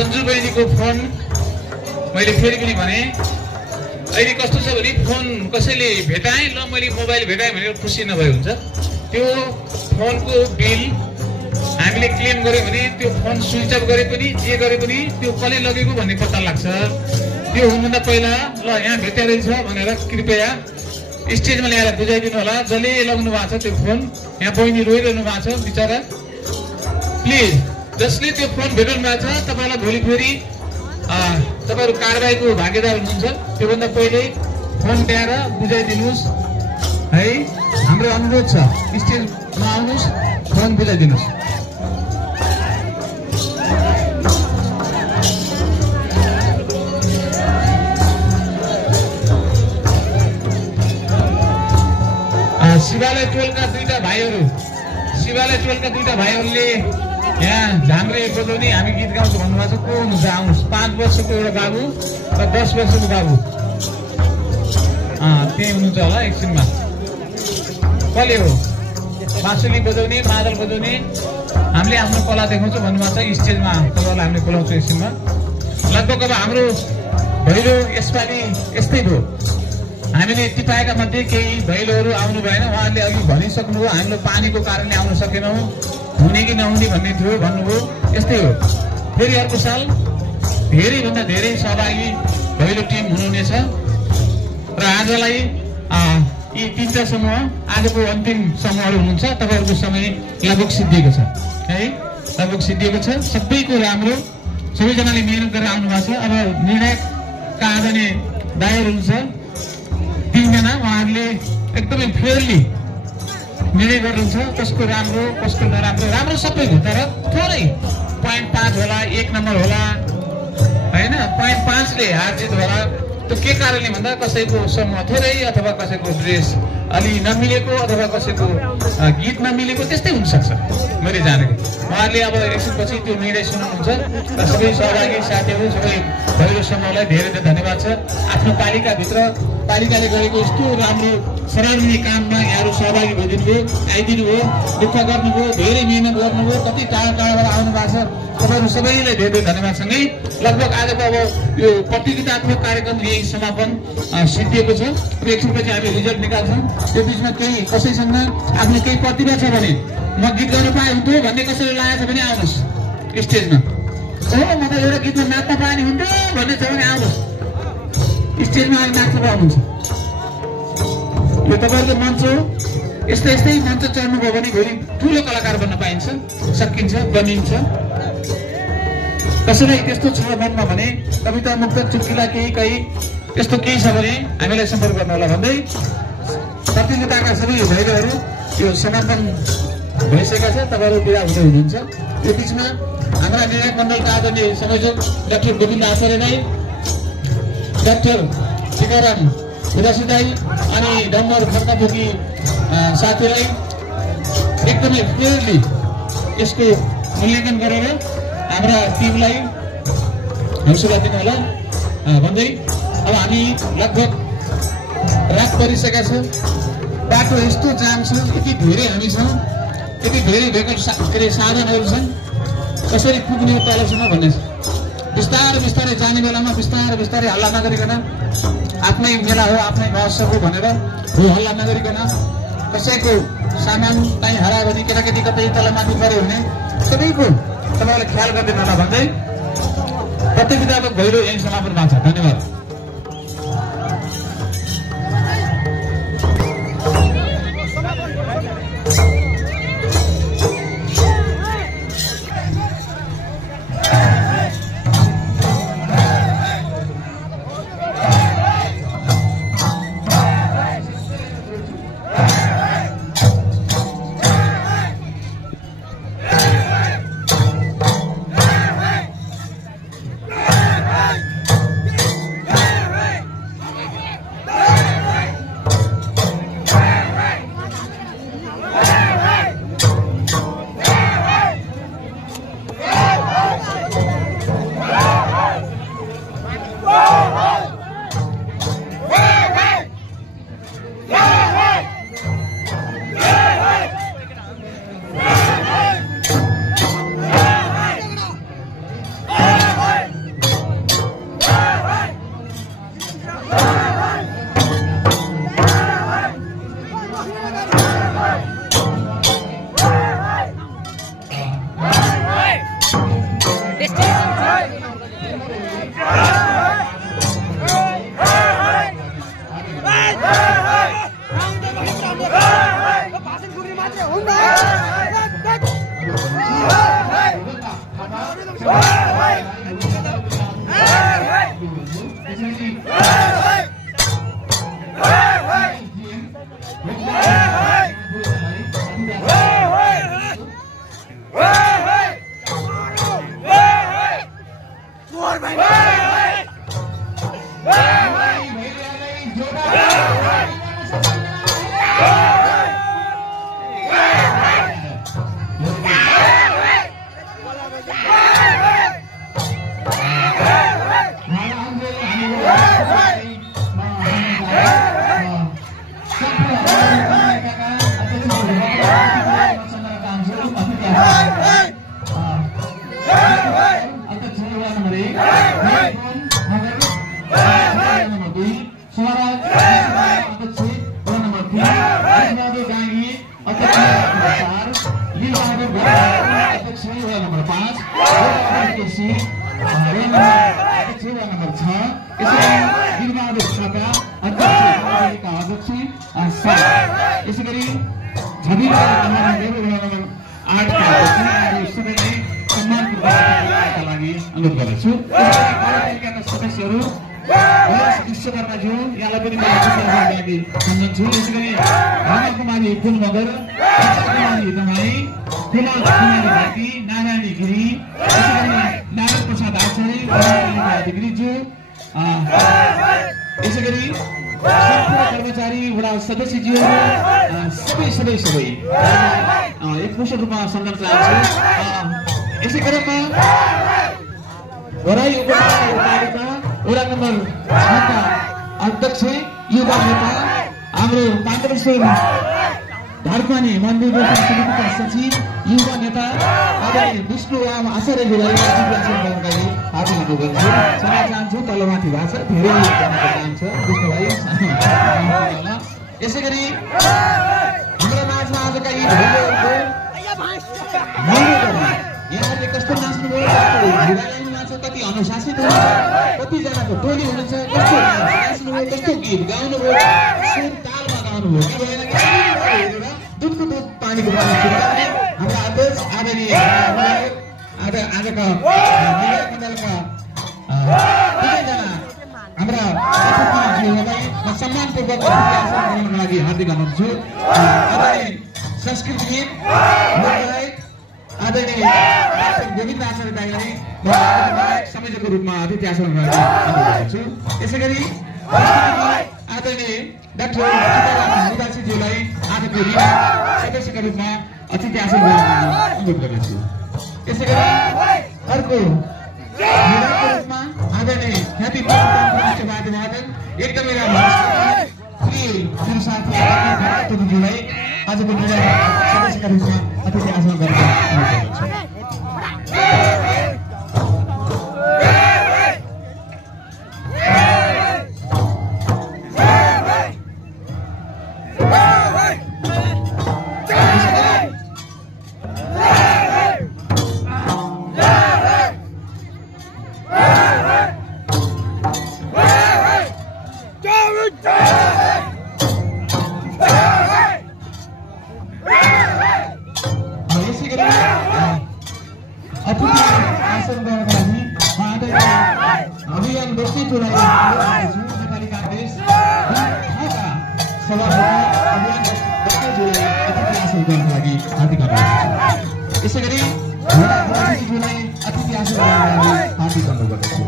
सन्जु बहिनीको फोन मैले फेरि पनि भने अहिले कस्तो छ भने फोन कसैले भेटाएँ ल मैले मोबाइल भेटाएँ भनेर खुसी नभए हुन्छ। त्यो फोनको बिल हामीले क्लेम गर्यो भने त्यो फोन स्विच अफ गरे पनि जे गरे पनि त्यो कसले लगेको भन्ने पत्ता लाग्छ। त्यो हुनुभन्दा पहिला ल यहाँ भेट्या रहेछ भनेर कृपया स्टेजमा ल्याएर बुझाइदिनु होला। जसले लगाउनु भएको छ त्यो फोन, यहाँ बहिनी रोइरहनु भएको छ बिचरा, प्लिज जसले त्यो फोन भेटाउनु भएको छ तपाईँलाई भोलि फेरि तपाईँहरू कारबाहीको भागीदार हुनुहुन्छ। त्योभन्दा पहिले फोन ल्याएर बुझाइदिनुहोस् है, हाम्रो अनुरोध छ। स्टेजमा आउनुहोस्, फोन बुझाइदिनुहोस्। शिवालय टोलका दुईटा भाइहरूले यहाँ झाम्रे बजाउने हामी गीत गाउँछौँ भन्नुभएको छ। को हुनुहुन्छ आउनुहोस्। 5 वर्षको एउटा बाबु र 10 वर्षको बाबु त्यही हुनुहुन्छ होला। एकछिनमा कसले हो बाँसुली बजाउने मादल बजाउने हामीले आफ्नो कला देखाउँछौँ भन्नुभएको छ। स्टेजमा तपाईँहरूलाई हामीले बोलाउँछौँ एकछिनमा। लगभग अब हाम्रो भैलो यसपालि यस्तै भयो। हामीले टिपाएका मध्ये केही भैलोहरू आउनु भएन, उहाँहरूले अघि भनिसक्नुभयो। हामीले पानीको कारणले आउन सकेनौँ, हुने कि नहुने भन्ने थियो भन्नुभयो। यस्तै हो, फेरि अर्को साल धेरैभन्दा धेरै सहभागी भैलो टिम हुनुहुनेछ। र आजलाई यी 3टा समूह आजको अन्तिम समूहहरू हुनुहुन्छ। तपाईँहरूको समय लगभग सिद्धिएको छ है, लगभग सिद्धिएको छ। सबैको राम्रो, सबैजनाले मिहिनेत गरेर आउनु भएको छ। अब निर्णायकका आदरणीय दाइहरू हुनुहुन्छ 3 जना, उहाँहरूले एकदमै फेयरली निर्णय गर्नुहुन्छ कसको राम्रो कसको नराम्रो। राम्रो सबैको, तर थोरै 0.5 होला, 1 नम्बर होला होइन, 0.5ले हार जित होला। त्यो के कारणले भन्दा कसैको समूह थोरै अथवा कसैको ड्रेस अलि नमिलेको अथवा कसैको गीत नमिलेको, त्यस्तै हुनसक्छ मैले जानेको। उहाँहरूले अब एकछिनपछि त्यो निर्णय सुनाउनुहुन्छ। र सबै सहभागी साथीहरू, सबै भैलो समूहलाई धेरै धेरै धन्यवाद छ। आफ्नो पालिकाले गरेको यस्तो राम्रो सराहनीय काममा यहाँहरू सहभागी भइदिनु भयो, आइदिनु भयो, दुःख गर्नुभयो, धेरै मिहिनेत गर्नुभयो, कति टाढा टाढाबाट आउनु भएको छ। तपाईँहरू सबैलाई धेरै धेरै धन्यवाद। सँगै लगभग आजको अब यो प्रतियोगितात्मक कार्यक्रम यही समापन सिद्धिएको छ। एकछिनपछि हामी रिजल्ट निकाल्छौँ। त्यो बिचमा केही कसैसँग आफ्नो केही प्रतिभा छ भने म गीत गाउन पाएँ हुन्थ्यो भन्ने कसैले लागेको छ भने आउनुहोस् स्टेजमा। म त एउटा गीतमा नाच्न पाएँ हुन्थ्यो भन्ने छ भने आउनुहोस् स्टेजमा आएर नाच्न पाउनुहुन्छ। यो तपाईँहरूको मञ्च हो। यस्तै मञ्च चढ्नुभयो भने भोलि ठुलो कलाकार बन्न पाइन्छ, सकिन्छ, बनिन्छ। कसैलाई त्यस्तो छ मनमा भने कविता, मुक्तक, चुटकिला केही त्यस्तो केही छ भने हामीलाई सम्पर्क गर्नु होला भन्दै प्रतियोगिताका सबै भैलोहरू यो समापन भइसकेका छ। तपाईँहरू बिदा हुँदै हुनुहुन्छ। यो बिचमा हाम्रा निर्णायक मण्डलका आदरणीय संयोजक डाक्टर गोविन्द आचार्य दाई, डाक्टर टीकाराम उदासी दाई अनि डम्बर खर्कापोकी साथीलाई एकदमै फेयरली यसको मूल्याङ्कन गरेर हाम्रा टिमलाई हौसला दिनु होला भन्दै अब हामी लगभग रात परिसकेका छ। बाटो यस्तो जाम छ, यति धेरै हामी छौँ, यति धेरै भेहिकल साधनहरू छन्, कसरी पुग्ने हो तलसम्म भन्ने छ। बिस्तारै जाने बेलामा बिस्तारै हल्ला नगरिकन, आफ्नै मेला हो, आफ्नै महोत्सव हो भनेर हो हल्ला नगरिकन, कसैको सामान चाहिँ हरायो भने केटाकेटी कतै तलमाथि पऱ्यो भने सबैको तपाईँलाई ख्याल गरिदिनु होला भन्दै प्रतियोगितात्मक भैलो यही समापन भएको छ। धन्यवाद। केसी अध्यक्ष नम्बर 6 यसै गिरबहादुर थापा अध्यक्ष 7 यसै गरी झबिर नम्बर 8 का अध्यक्ष सबैलाई सम्मानपूर्वक लागि अनुरोध गर्दछु। कार्यपालिकाका सदस्यहरू विश्वकर्माज्यू यहाँलाई पनि लागि सम्झन्छु। यसै गरी रामा कुमारी फुल मगर, कुमारी दमाई, कुमार कुमारी भाटी, नारायणी गिरी, यसै गरी नारायण प्रसाद आचार्य अधिकारीज्यू, यसै गरी सम्पूर्ण कर्मचारी वडा सदस्यज्यूहरू सबै एकमुष्ट रूपमा सम्झन चाहन्छु। यसै क्रममा वराई उपनगरपालिका वडा नम्बर 6 का अध्यक्ष युवा नेता हाम्रो पाण्डवेश्वर धारपानी मन्दिर समितिका सचिव युवा नेता आदरणीय विष्णु आचार्यज्यूलाई हार्दिक अनुरोध गर्छु। क्षमा चाहन्छु, तलमाथि भएको छ, धेरै काम छ विष्णु भाइ। यसै गरी हाम्रो माझमा आजका यी भाइहरूको यहाँले कस्तो नाच्नुभयो, कति अनुशासित हुनुहुन्छ, कतिजनाको टोली हुनुहुन्छ, कस्तो नाच्नुभयो, कस्तो गीत गाउनुभयो, सुर तालमा गाउनुभयो कि भएन हेरेर दुधको दुध पानीको पानी छुट्याउने हाम्रा अध्यक्ष आदरणीय आजका मण्डलका दुवैजना हाम्रा अतिथिज्यूहरूलाई म सम्मानपूर्वक गर्नको लागि हार्दिक अनुरोध गर्छु। आदरणीय संस्कृतिविद आदरणीय गोविन्द आचार्य दाइलाई संयोजकको रूपमा अतिथि आसन गर्न अनुरोध गर्छु। यसै गरी आदरणीय डाक्टर मुदासीज्यूलाई आजको दिनमा सदस्यका रूपमा अतिथि आसन गर्न अनुरोध गर्दछु। यसै गरी अर्को रूपमा आदरणीय ख्याति वादन एकदमै राम्रो श्री साथी ज्यूलाई आजको दिनमा सदस्यका रूपमा अतिथि आसन गर्न अनुरोध गर्दछु। यसै गरी अतिथि आसन हार्दिक अनुरोध गर्दछु।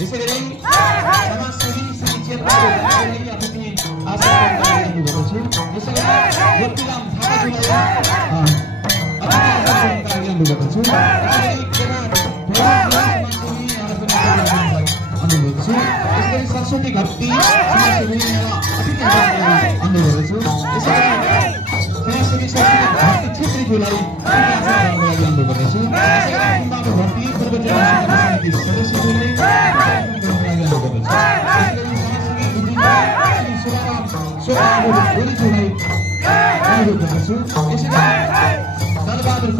यसै गरी समाजसेवी श्री चेतन अतिथि आसन गर्दछु। यसै गरी गोपीराम थापाज्यूलाई अतिथि आसन गर्न गर्दछु। अनुरोध छु। यसै गरी सरस्वती घट्टी समाजसेवी अतिथि आसन अनुरोध गर्दछु। यसै गरी समाजसेवी सरस्वती घट्टी छेत्रीज्यूलाई अतिथि आसन गर्न अनुरोध गर्दछु। यसै गरी कुम्बाको घट्टी पूर्वजन समिति सदस्यज्यूलाई दलबहादुर